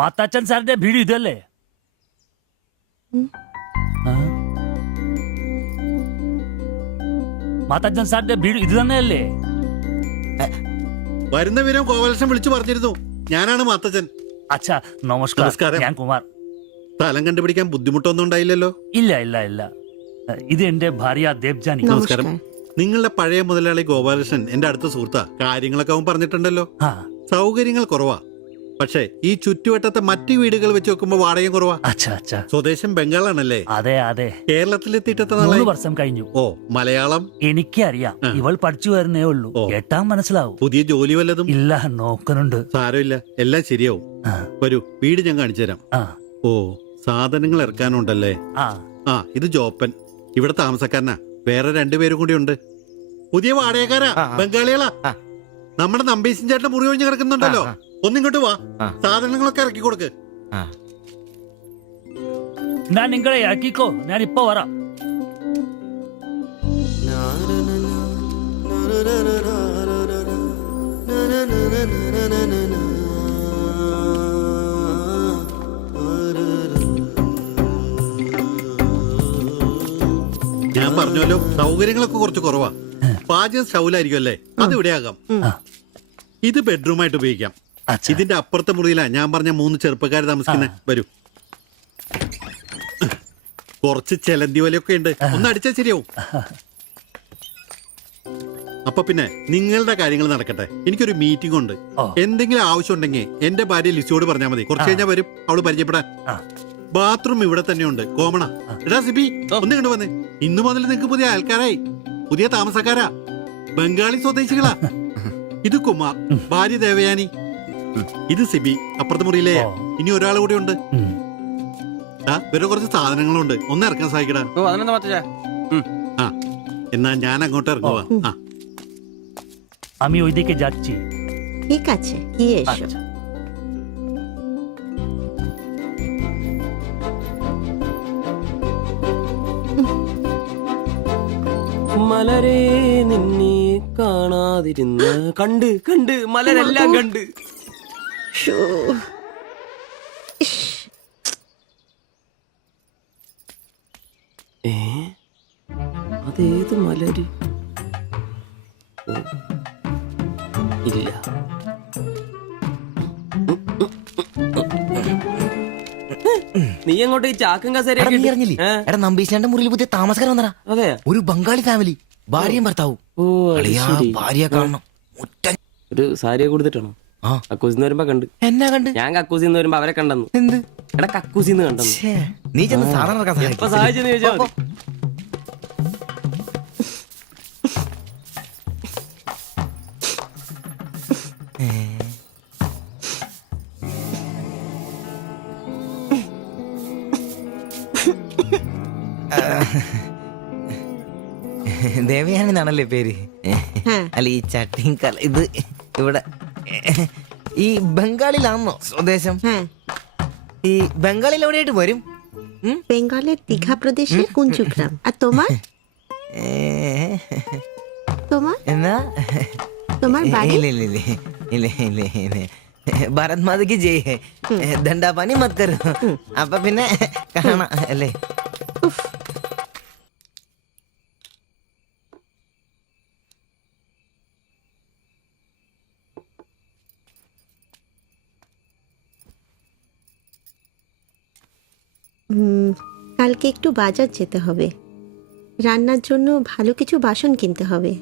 മാത്താച്ചൻ സാറിന്റെ വീട് ഇതല്ലേ? മാത്താച്ചൻ സാറിന്റെ വീട് ഇത് തന്നെയല്ലേ? വരുന്ന വിവരം ഗോപാലകൃഷ്ണൻ വിളിച്ചു പറഞ്ഞിരുന്നു. ഞാനാണ് മാത്തച്ഛൻ. അച്ഛാ നമസ്കാരം. ഞാൻ കുമാർ. സ്ഥലം കണ്ടുപിടിക്കാൻ ബുദ്ധിമുട്ടൊന്നും ഉണ്ടായില്ലല്ലോ? ഇല്ല ഇല്ല ഇല്ല. ഇത് എന്റെ ഭാര്യ ദേവ്ജാനി. നമസ്കാരം. നിങ്ങളുടെ പഴയ മുതലാളി ഗോപാലകൃഷ്ണൻ എന്റെ അടുത്ത സുഹൃത്താ. കാര്യങ്ങളൊക്കെ അവൻ പറഞ്ഞിട്ടുണ്ടല്ലോ. സൗകര്യങ്ങൾ കുറവാ, പക്ഷേ ഈ ചുറ്റുവട്ടത്തെ മറ്റു വീടുകൾ വെച്ച് നോക്കുമ്പോ വാടകയും കുറവാ. സ്വദേശം ബംഗാളാണല്ലേ? അതെ അതെ. കേരളത്തിലെത്തിയിട്ട് 3 വർഷം കഴിഞ്ഞു. ഓ, മലയാളം എനിക്കറിയാം. ഇവൾ പഠിച്ചു വരുന്നേ ഉള്ളൂ. കേട്ടാ മനസ്സിലാവും. പുതിയ ജോലി വല്ലതും? ഇല്ല, നോക്കുന്നുണ്ട്. സാരമില്ല, എല്ലാം ശരിയാവും. വരൂ, വീട് ഞാൻ കാണിച്ചു തരാം. ഓ, സാധനങ്ങൾ ഇറക്കാനുണ്ടല്ലേ? ഇത് ജോപ്പൻ, ഇവിടെ താമസക്കാരനാ. വേറെ 2 പേരും കൂടി ഉണ്ട്. പുതിയ വാടകക്കാരാ, ബംഗാളികളാ. നമ്മുടെ നമ്പീശൻ ചേട്ടൻ മുറി ഒഴിഞ്ഞു കിടക്കുന്നുണ്ടല്ലോ. ഒന്നിങ്ങോട്ട് വാ, സാധനങ്ങളൊക്കെ ഇറക്കി കൊടുക്ക്. ഞാൻ നിങ്ങളെ ഇറക്കിക്കോ, ഞാൻ ഇപ്പൊ വരാം. ഞാൻ പറഞ്ഞല്ലോ, സൗകര്യങ്ങളൊക്കെ കുറച്ച് കുറവാ. പാചകം സ്റ്റൗലായിരിക്കും അല്ലേ? അത് ഇവിടെ ആകാം. ഇത് ബെഡ്റൂമായിട്ട് ഉപയോഗിക്കാം. ഇതിന്റെ അപ്പുറത്തെ മുറിയിലാ ഞാൻ പറഞ്ഞ 3 ചെറുപ്പക്കാർ താമസിക്കുന്നത്. വരൂ. കുറച്ച് ചെലന്തി വലയൊക്കെ ഉണ്ട്, ഒന്ന് അടിച്ചാൽ ശരിയാവും. അപ്പൊ പിന്നെ നിങ്ങളുടെ കാര്യങ്ങൾ നടക്കട്ടെ. എനിക്കൊരു മീറ്റിംഗ് ഉണ്ട്. എന്തെങ്കിലും ആവശ്യം ഉണ്ടെങ്കിൽ എന്റെ ഭാര്യ ലിസിയോട് പറഞ്ഞാൽ മതി. കുറച്ച് കഴിഞ്ഞാൽ വരും അവള് പരിചയപ്പെടാൻ. ബാത്റൂം ഇവിടെ തന്നെയുണ്ട്, കോമണാ. എടാ സിബി, ഒന്ന് കണ്ടു വന്നേ. ഇന്നു മുതൽ നിങ്ങൾക്ക് പുതിയ ആൾക്കാരായി, പുതിയ താമസക്കാരാ, ബംഗാളി സ്വദേശികളാ. ഇത് കുമാർ, ഭാര്യ ദേവയാനി. ഇത് സിബി, അപ്പുറത്തെ മുറിയിലെ. ഇനി ഒരാൾ കൂടെ ഉണ്ട്. വേറെ കുറച്ച് സാധനങ്ങളുണ്ട്, ഒന്ന് ഇറക്കാൻ സഹായിക്കടാ. എന്നാ ഞാൻ അങ്ങോട്ട് ഇറങ്ങുവാ. আমি ওইদিকে যাচ্ছি। ঠিক আছে, গিয়ে এসো। മലരെ നിന്നെ കാണാതിരുന്ന കണ്ട് കണ്ട് മലരെല്ലാം കണ്ട്. അതേത് മലര്? ഇല്ല. നീ അങ്ങോട്ട് ഈ ചാക്കും കസേരയൊക്കെ നമ്പീശന്റെ മുറിയിൽ പുതിയ താമസക്കാരൻ വന്നടാ. അതെ, ഒരു ബംഗാളി ഫാമിലി, ഭാര്യയും ഭർത്താവും. ഭാര്യ കാണണം. ഒരു സാരിയെ കൊടുത്തിട്ടാണോ? കക്കൂസിന്ന് വരുമ്പോ കണ്ട്. എന്നാ കണ്ട്? ഞാൻ കക്കൂസിന്ന് വരുമ്പോ അവരെ കണ്ടെന്നു. എന്ത്? എടാ കക്കൂസിന്ന് കണ്ടെന്നു. നീ ചെന്ന് സാധനം എപ്പോ സഹായിച്ചെന്ന് ചോദിച്ചാ മതി. ദേവയാനെന്നാണല്ലേ പേര്? അല്ല, ഈ ചട്ടിയും കല ഇത് ഇവിടെ ഈ ബംഗാളിലാണോ സ്വദേശം? ഈ ബംഗാളിൽ എവിടെയായിട്ട് വരും? বেঙ্গলের দীঘা প্রদেশের কুঞ্জগ্রাম। আর তোমার? তোমার എന്നാ তোমার বাড়ি? ഇല്ല. ഭാരത് മാതയ്ക്ക് ജയ്. ദണ്ഡാപാനി മത് കരോ. അപ്പൊ പിന്നെ കാണാം അല്ലേ? কালকে একটু বাজার যেতে হবে। রান্নার জন্য ভালো কিছু বাসন কিনতে হবে।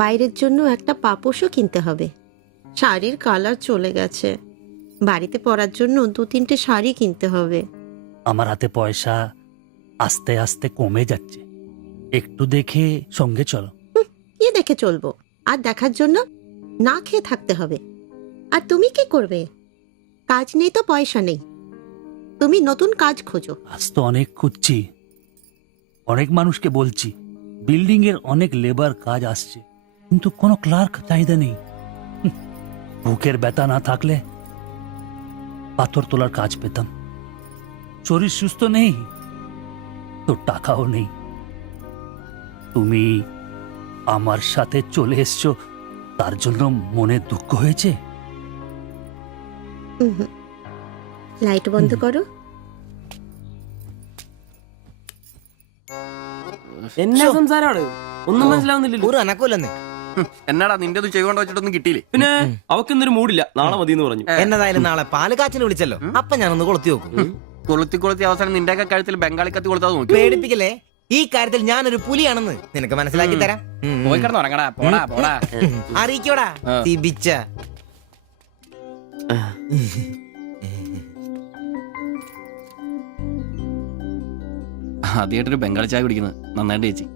বাইরের জন্য একটা পাপোশও কিনতে হবে। শাড়ির কালার চলে গেছে। বাড়িতে পরার জন্য 2-3টে শাড়ি কিনতে হবে। আমার হাতে পয়সা আস্তে আস্তে কমে যাচ্ছে, একটু দেখে সঙ্গে চলো। কি দেখে চলবো? আর দেখার জন্য না খেয়ে থাকতে হবে। আর তুমি কি করবে? কাজ নেই তো পয়সা নেই, তুমি নতুন কাজ খোঁজো। আজ তো অনেক খুঁজছি, অনেক মানুষকে বলছি, বিল্ডিং এর অনেক লেবার কাজ আসছে, কিন্তু কোনো ক্লার্ক চাহিদা নেই। বুকের ব্যথা না থাকলে পাথর তোলার কাজ পেতাম। শরীর সুস্থ নেই তো টাকাও নেই। তুমি আমার সাথে চলে এসছো, তার জন্য মনে দুঃখ হয়েছে? লাইট বন্ধ করো। എന്നാ സംസാരമാണ്? ഒന്നും മനസ്സിലാവുന്നില്ലല്ലോ. ഒരു അനക്കമില്ലെന്ന്. എന്നാടാ നിന്റെ ഒന്നും ചെയ്തുകൊണ്ട് വെച്ചിട്ടൊന്നും കിട്ടിയില്ലേ? പിന്നെ അവക്കെന്തൊരു മൂടില്ല, നാളെ മതി എന്ന് പറഞ്ഞു. എന്നതായാലും നാളെ പാല് കാച്ചിന് വിളിച്ചല്ലോ, അപ്പൊ ഞാനൊന്ന് കൊളുത്തി നോക്കും. കൊളുത്തി അവസാനം നിന്റെയൊക്കെ കഴുത്തിൽ ബംഗാളി കത്തി കൊളുത്താതെ നോക്കി. പേടിപ്പിക്കല്ലേ, ഈ കാര്യത്തിൽ ഞാനൊരു പുലിയാണെന്ന് നിനക്ക് മനസ്സിലാക്കി തരാം. പോയി കിടന്ന് ഉറങ്ങടാ. പോടാ അറിയിക്കോടാ തിബിച്ച. ആദ്യമായിട്ടൊരു ബംഗാളി ചായ കുടിക്കുന്നത് നന്നായിട്ട് ചേച്ചി.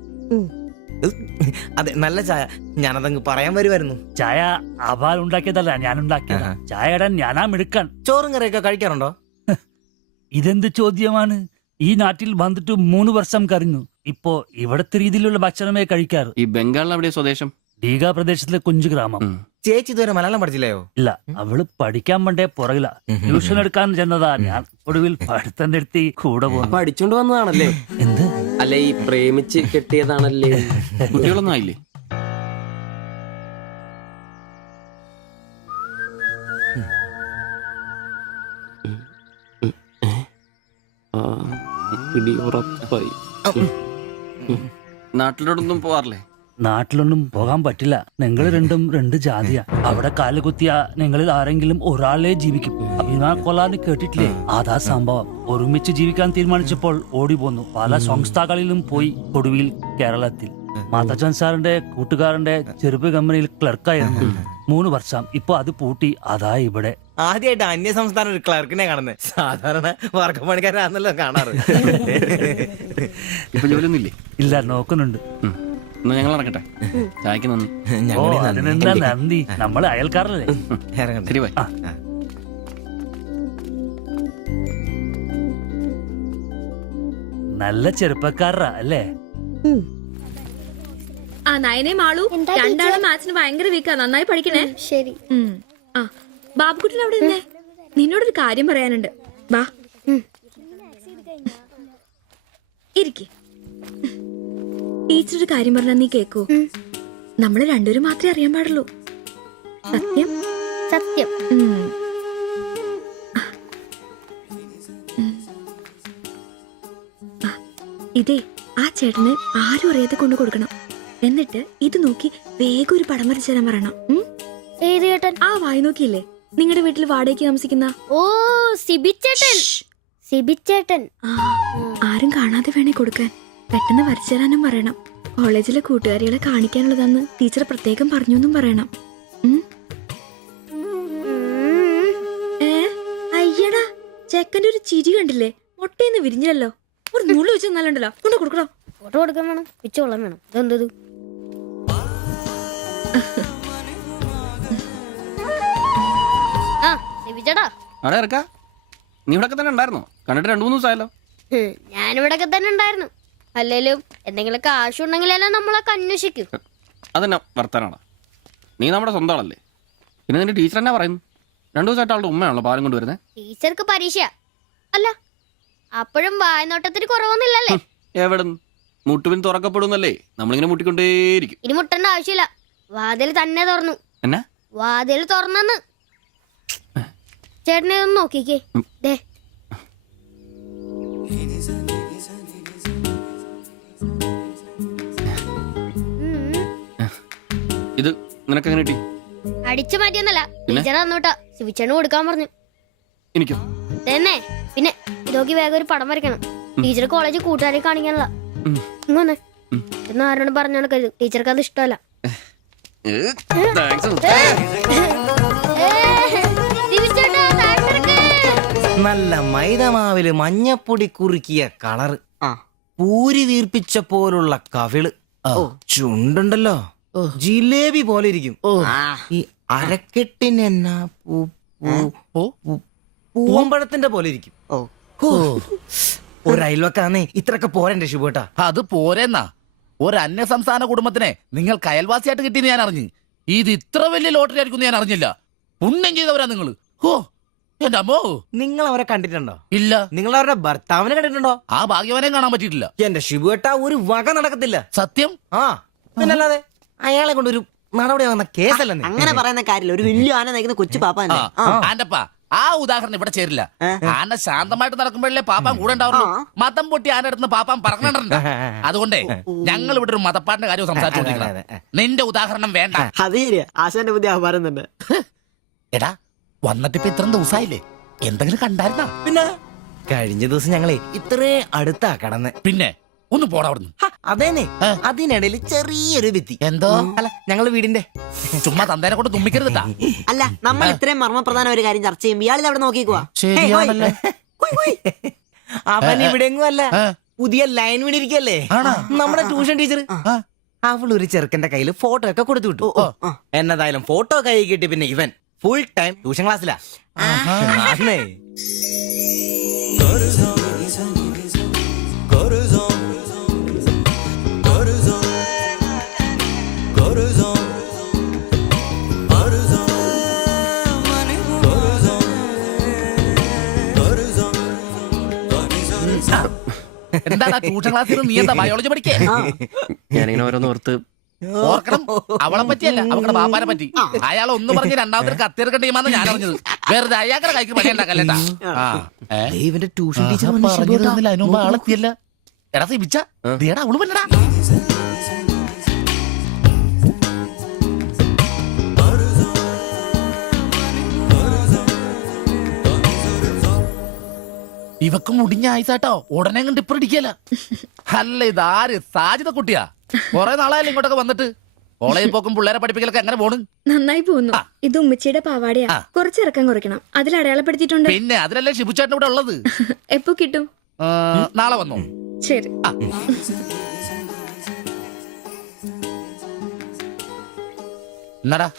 അതെ, നല്ല ചായ. ഞാനതങ്ങ് പറയാൻ വരുമായിരുന്നു. ചായ അപാൽ ഉണ്ടാക്കിയതല്ല, ഞാൻ ഉണ്ടാക്കിയതാ. ചായ ഇടാൻ ഞാനാ മിടുക്കാൻ. ചോറും കറിയൊക്കെ കഴിക്കാറുണ്ടോ? ഇതെന്ത് ചോദ്യമാണ്? ഈ നാട്ടിൽ വന്നിട്ട് 3 വർഷം കഴിഞ്ഞു. ഇപ്പോ ഇവിടത്തെ രീതിയിലുള്ള ഭക്ഷണമേ കഴിക്കാറ്. ഈ ബംഗാളിൽ എവിടെയാ സ്വദേശം? ഡീഗ പ്രദേശത്തിലെ കുഞ്ചു ഗ്രാമം. ചേച്ചി ഇതുവരെ മലയാളം പഠിച്ചില്ലയോ? ഇല്ല, അവള് പഠിക്കാൻ വേണ്ടേ പുറകില. ട്യൂഷൻ എടുക്കാൻ ചെന്നതാ. ഞാൻ ഒടുവിൽ പഠിത്തം നിർത്തി കൂടെ പോകുന്നു. പഠിച്ചോണ്ട് വന്നതാണല്ലേ? എന്ത്? അല്ല, ഈ പ്രേമിച്ച് കെട്ടിയതാണല്ലേ? കുട്ടികളൊന്നും ആയില്ലേ? പിടി ഉറപ്പായി. നാട്ടിലോട്ടൊന്നും പോവാറില്ലേ? നാട്ടിലൊന്നും പോകാൻ പറ്റില്ല. നിങ്ങൾ രണ്ടും 2 ജാതിയാ. അവിടെ കാലുകുത്തിയ നിങ്ങളിൽ ആരെങ്കിലും ഒരാളെ ജീവിക്കും. അഭിമാന കൊല്ലാന്ന് കേട്ടിട്ടില്ലേ? അതാ സംഭവം. ഒരുമിച്ച് ജീവിക്കാൻ തീരുമാനിച്ചപ്പോൾ ഓടി പോന്നു. പല സംസ്ഥാകളിലും പോയി. ഒടുവിൽ കേരളത്തിൽ മാതജൻ സാറിന്റെ കൂട്ടുകാരന്റെ ചെറുപ്പ് കമ്പനിയിൽ ക്ലർക്കായിരുന്നു 3 വർഷം. ഇപ്പൊ അത് പൂട്ടി. അതാ ഇവിടെ. ആദ്യമായിട്ട് അന്യ സംസ്ഥാന ഒരു ക്ലർക്കിനെ കാണുന്നത്. സാധാരണ വർഗപ്പണിക്കാരാണല്ലോ കാണാറ്. ഇപ്പൊ ജോലിയൊന്നും ഇല്ലേ? ഇല്ല, നോക്കുന്നുണ്ട്. എന്നാ ഞങ്ങൾ ഇറങ്ങട്ടെ. ചായക്ക് നന്ദി. ഓ, അതിനെന്താ നന്ദി, നമ്മള് അയൽക്കാരല്ലേ. ശരി ബൈ. നല്ല ചെറുപ്പക്കാരാ അല്ലേ? ആ നയനെ മാളു രണ്ടാളും മാത്സിന് ഭയങ്കര വീക്കാ. നന്നായി പഠിക്കണേ. ശരി. ആ ബാബുക്കുട്ടൻ അവിടെ നിന്നേ, നിന്നോടൊരു കാര്യം പറയാനുണ്ട്. ബാ ഇരിക്കെ. ടീച്ചർ ഒരു കാര്യം പറഞ്ഞാ നീ കേക്കോ? നമ്മള് രണ്ടുപേരും മാത്രമേ അറിയാൻ പാടുള്ളൂ. സത്യം സത്യം. ഇതേ ആ ചേട്ടന് ആരും അറിയാതെ കൊണ്ടു കൊടുക്കണം. എന്നിട്ട് ഇത് നോക്കി വേഗം ഒരു പടം വരച്ചു തരാൻ പറയണം. ഏത് ചേട്ടൻ? ആ വായി നോക്കിയില്ലേ, നിങ്ങളുടെ വീട്ടിൽ വാടകയ്ക്ക് താമസിക്കുന്ന? ഓ, സിബിച്ചേട്ടൻ. സിബിച്ചേട്ടൻ. ആരും കാണാതെ വേണേ കൊടുക്കാൻ. പെട്ടെന്ന് വരച്ചു തരാനും പറയണം. കോളേജിലെ കൂട്ടുകാരികളെ കാണിക്കാനുള്ളതാന്ന് ടീച്ചർ പ്രത്യേകം പറഞ്ഞൊന്നും പറയണം. അയ്യടാ, ചെക്കന്റെ ഒരു ചിരി കണ്ടില്ലേ? മുട്ടയെന്ന് വിരിഞ്ഞല്ലോ. ഒരു നുള്ളു വെച്ച് നല്ലണ്ടല്ലോ. കൊണ്ട് കൊടുക്കണോ? ഫോട്ടോ കൊടുക്കാൻ വേണം, പിച്ചോളം വേണം. ഇതെന്തത്? ആ സിബിച്ചേട്ടാ. അവിടെ ഇറക്കാ. നീ ഇവിടെ തന്നെ ഉണ്ടായിരുന്നോ? കണ്ടിട്ട് 2-3 ദിവസമായല്ലോ. ഞാനിവിടൊക്കെ തന്നെ ഉണ്ടായിരുന്നു. അല്ലേലും എന്തെങ്കിലും കാശുണ്ടെങ്കിലല്ലേ നമ്മളൊക്കെ അന്വേഷിക്കും. അതെന്നാ വർത്താനാണ്? നീ നമ്മുടെ സ്വന്തം ആളല്ലേ. പിന്നെ നിന്റെ ടീച്ചർ എന്നാ പറയുന്നു? 2 ദിവസമായിട്ട് ആളുടെ ഉമ്മയാണല്ലോ പാലും കൊണ്ടുവരുന്നത്. ടീച്ചർക്ക് പരീക്ഷ അല്ല, അപ്പോഴും വായനോട്ടത്തിന് കുറവൊന്നുമില്ലല്ലേ? എവിടെ മുട്ടുപിൻ തുറക്കപ്പെടുന്നല്ലേ? നമ്മളിങ്ങനെ മുട്ടിക്കൊണ്ടേയിരിക്കും. ഇനി മുട്ടേണ്ട ആവശ്യമില്ല. വാതിൽ തന്നെ തുറന്നു. എന്നാ വാതിൽ തുറന്നെന്ന്. ചേട്ടനെ ഒന്ന് നോക്കിക്കേ. ദേ ഇത് നിനക്ക് എങ്ങനെ കിട്ടി? അടിച്ചു മാറ്റിയൊന്നല്ല, ടീച്ചർ തന്നോട്ടാ. സിവിച്ചേണ് കൊടുക്കാൻ പറഞ്ഞു. എനിക്കോ? തന്നെ. പിന്നെ ഇതൊക്കെ വേഗം ഒരു പടം വരയ്ക്കണം. ടീച്ചർ കോളേജിൽ കൂട്ടുകാരെ കാണിക്കാനുള്ള. ഇങ്ങോന്ന് എന്ന് ആരോടും പറഞ്ഞു നടക്കരുത്. ടീച്ചർക്ക് അത് ഇഷ്ടമല്ല. നല്ല മൈദമാവില് മഞ്ഞപ്പൊടി കുറുക്കിയ കളറ്, പൂരി വീർപ്പിച്ച പോലുള്ള കവിള്, ചുണ്ടുണ്ടല്ലോ ജിലേബി പോലെ ഇരിക്കും. ഈ അരക്കെട്ടിന് എന്നാ പൂവമ്പഴത്തിന്റെ പോലെ ഇരിക്കും. ഒരു അയൽവക്കാന്നേ ഇത്രയൊക്കെ പോരണ്ടേ ശുഭേട്ടാ? അത് പോരെന്നാ. ഒരു അന്യ സംസ്ഥാന കുടുംബത്തിനെ നിങ്ങൾക്ക് അയൽവാസിയായിട്ട് കിട്ടിയെന്ന് ഞാൻ അറിഞ്ഞു. ഇത് ഇത്ര വലിയ ലോട്ടറി ആയിരിക്കും ഞാൻ അറിഞ്ഞില്ല. പുണ്യം ചെയ്തവരാ നിങ്ങള്. ഹോ, എന്റെ അമ്മോ നിങ്ങൾ അവരെ കണ്ടിട്ടുണ്ടോ? ഇല്ല. നിങ്ങൾ അവരുടെ ഭർത്താവിനെ കണ്ടിട്ടുണ്ടോ? ആ ഭാഗ്യവനെയും കാണാൻ പറ്റിയിട്ടില്ല. എന്റെ ശിബുവേട്ട ഒരു വക നടക്കത്തില്ല. സത്യം. ആ പിന്നല്ലാതെ അയാളെ കൊണ്ടൊരു നടപടി വന്ന കേസല്ലെന്ന്. അങ്ങനെ പറയുന്ന കാര്യമില്ല. ഒരു വലിയ ആന നയിക്കുന്ന കൊച്ചു പാപ്പല്ലേ. ആന്റപ്പ ആ ഉദാഹരണം ഇവിടെ ചേരില്ല. ആന ശാന്തമായിട്ട് നടക്കുമ്പോഴല്ലേ പാപ്പാൻ കൂടെ ഉണ്ടാവുള്ളൂ. മതം പൊട്ടി ആന അടുത്ത് പാപ്പാൻ പറഞ്ഞിട്ടുണ്ട്. അതുകൊണ്ടേ ഞങ്ങൾ ഇവിടെ ഒരു മതപ്പാടിന്റെ കാര്യം സംസാരിച്ചോണ്ടിരിക്കണം. നിന്റെ ഉദാഹരണം വേണ്ട. അത് ശരിയാ, ആശാന്റെ ബുദ്ധി പറയുന്നുണ്ട്. എടാ വന്നിട്ടിപ്പോ ഇത്രയും ദിവസമായില്ലേ, എന്തെങ്കിലും കണ്ടായിരുന്നാ? പിന്നെ കഴിഞ്ഞ ദിവസം ഞങ്ങളെ ഇത്രേ അടുത്താ കടന്ന്. പിന്നെ ഒന്ന് പോടാ അവിടുന്ന്. അതേനെ അതിനിടയിൽ ചെറിയൊരു ഭിത്തി. എന്തോ അല്ല ഞങ്ങള് വീടിന്റെ ചുമ്മാ തന്തേനെ കൊണ്ട് തുമ്മിക്കരുതാ. അല്ല, നമ്മൾ ഇത്രയും മർമ്മപ്രധാന ഒരു കാര്യം ചർച്ച ചെയ്യുമ്പോൾ ഇയാളിത് അവിടെ നോക്കിക്കുവാ. ശരിയാണല്ലോ. അവൻ ഇവിടെയെങ്ങും അല്ല, പുതിയ ലൈൻ വീണിരിക്കല്ലേ നമ്മുടെ ട്യൂഷൻ ടീച്ചർ. അവൾ ഒരു ചെറുക്കന്റെ കയ്യിൽ ഫോട്ടോ ഒക്കെ കൊടുത്തു വിട്ടു. എന്നതായാലും ഫോട്ടോ കൈ കിട്ടി. പിന്നെ ഇവൻ ഫുൾ ടൈം ട്യൂഷൻ ക്ലാസ്സിലാ. ആന്നേ. എന്താ ട്യൂഷൻ ക്ലാസ്സിൽ നീ എന്താ ബയോളജി പഠിക്കേ? ഞാനിങ്ങനെ ഓരോന്ന് ഓർത്ത് ഓർക്കണം, അവളെ പറ്റിയല്ല, അവളുടെ ബാപ്പാനെ പറ്റി. അയാൾ ഒന്ന് പറഞ്ഞ് രണ്ടാമത്തെ കത്തിയെടുക്കേണ്ട ടീമാന്ന് ഞാൻ അറിഞ്ഞത്. വെറുതെ അയാളുടെ കൈക്ക് പണിയുണ്ടാക്കല്ലേട്ടാ. ഇവന്റെ ട്യൂഷൻ ടീച്ചർ അതിനു മുമ്പ് ആളെത്തിയല്ല. എടാ സിബിച്ച ദേടാ അവള് പറ്റടാ. ഇവക്ക് മുടിഞ്ഞ ആയിസാട്ടോ, ഉടനെ കണ്ട് ഇപ്പൊ ഇടിക്കല. അല്ല ഇതാര് സാജിത കുട്ടിയാ? കൊറേ നാളായാലും ഇങ്ങോട്ടൊക്കെ വന്നിട്ട്. കോളേജിൽ പോക്കും പിള്ളേരെ പഠിപ്പിക്കലൊക്കെ എങ്ങനെ പോണ്? നന്നായി പോകുന്നു. ഇത് ഉമ്മച്ചിയുടെ പാവാടയാ, കുറച്ചിറക്കം കുറയ്ക്കണം. അതിൽ അടയാളപ്പെടുത്തിയിട്ടുണ്ട്. പിന്നെ അതിലല്ലേ ഷിബുച്ചേട്ടൻ ഇവിടെ ഉള്ളത്. എപ്പോ കിട്ടും? നാളെ വന്നോ? ശരി. എന്നാടാ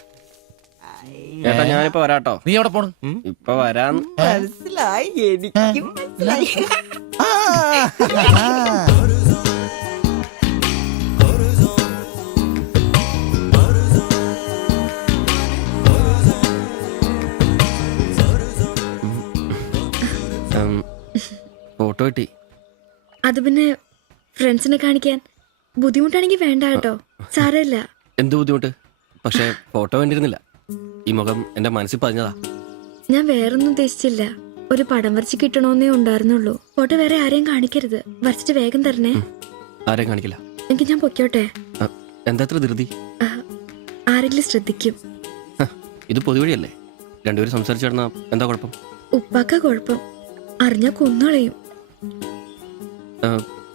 ചേട്ടാ ഞാനിപ്പോ വരാട്ടോ. നീ എവിടെ പോണ്? ഇപ്പൊ വരാൻ. മനസ്സിലായി, എനിക്കും മനസ്സിലായി. ഫോട്ടോ കിട്ടി. അത് പിന്നെ ഫ്രണ്ട്സിനെ കാണിക്കാൻ ബുദ്ധിമുട്ടാണെങ്കിൽ വേണ്ട കേട്ടോ, സാരമില്ല. എന്ത് ബുദ്ധിമുട്ട്? പക്ഷെ ഫോട്ടോ വേണ്ടിയിരുന്നില്ല. ഈ മുഖം എന്റെ മനസ്സിൽ പതിഞ്ഞതാ. ഞാൻ വേറൊന്നും ഉദ്ദേശിച്ചില്ല. ഒരു പടം വരച്ച് കിട്ടണമെന്നേ ഉണ്ടായിരുന്നുള്ളൂ. ഫോട്ടോ വേറെ ആരെയും കാണിക്കരുത്. വരച്ചിട്ട് വേഗം തരണേ. ആരെയും കാണിക്കില്ല. എങ്കിൽ ഞാൻ പൊക്കോട്ടെ. എന്താ ഇത്ര ധൃതി? ആരെങ്കിലും ശ്രദ്ധിക്കും. ഇത് പൊതുവഴിയല്ലേ, രണ്ടുപേരും സംസാരിച്ചു കിടന്നാ എന്താ കുഴപ്പം? ഉപ്പാക്ക കുഴപ്പം, അറിഞ്ഞാ കൊന്നുകളയും.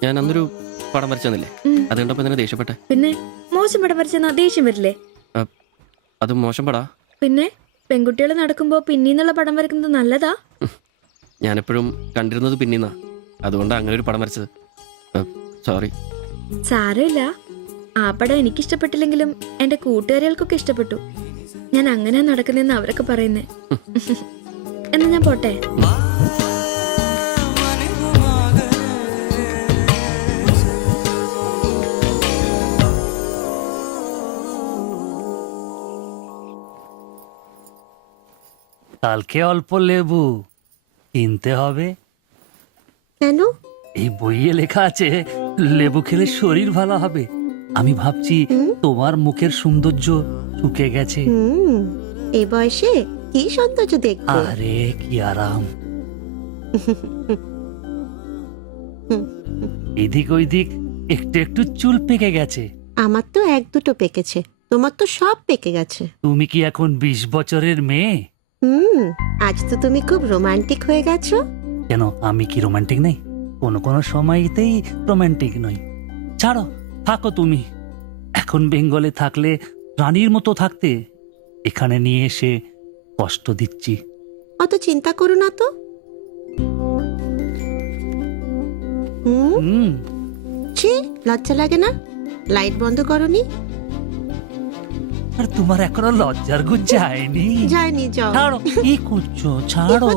ഞാൻ അന്നൊരു പടം വരച്ചു തന്നില്ലേ, അത് കണ്ടപ്പോ തന്നെ ദേഷ്യപ്പെട്ടെ. പിന്നെ മോശം പടം വരച്ചെന്നാ ദേഷ്യം വരില്ലേ? അത് മോശം പടാ. പിന്നെ പെൺകുട്ടികൾ നടക്കുമ്പോ പിന്നീന്നുള്ള പടം വരക്കുന്നത് നല്ലതാ. ഞാനെപ്പോഴും കണ്ടിരുന്നത് പിന്നീന്നാ, അതുകൊണ്ടാ അങ്ങനെ ഒരു പടം വരച്ചത്. സോറി. സാരമില്ല. ആ പടം എനിക്കിഷ്ടപ്പെട്ടില്ലെങ്കിലും എന്റെ കൂട്ടുകാരികൾക്കൊക്കെ ഇഷ്ടപ്പെട്ടു. ഞാൻ അങ്ങനെ നടക്കുന്നെന്ന് അവരൊക്കെ പറയുന്നേ. എന്നാ ഞാൻ പോട്ടെ. কালকে অল্প লেবু কিনতে হবে। কেন? এই বইয়ে লেখা আছে লেবু খেলে শরীর ভালো হবে। আমি ভাবছি তোমার মুখের সৌন্দর্য শুকে গেছে। এই বয়সে কি সৌন্দর্য দেখবে? আরে কি আরাম। এদিক ওইদিক একটু একটু চুল পেকে গেছে। আমার তো এক দুটো পেকেছে, তোমার তো সব পেকে গেছে। তুমি কি এখন 20 বছরের মেয়ে? আজ তো তুমি খুব রোমান্টিক হয়ে গেছো। কেন, আমি কি রোমান্টিক নেই? কোনো কোনো সময়তেই রোমান্টিক নই। ছাড়ো, থাকো তুমি। এখন বেঙ্গলে থাকলে রানীর মতো থাকতে, এখানে নিয়ে এসে কষ্ট দিচ্ছি। অত চিন্তা করো না তো। ছি, লজ্জা লাগে না? লাইট বন্ধ করনি? আর তোমার এখনো লজ্জার গুণ যায়নি? যায়নি, যাও। ছাড়ো, কি করছো? ছাড়ো।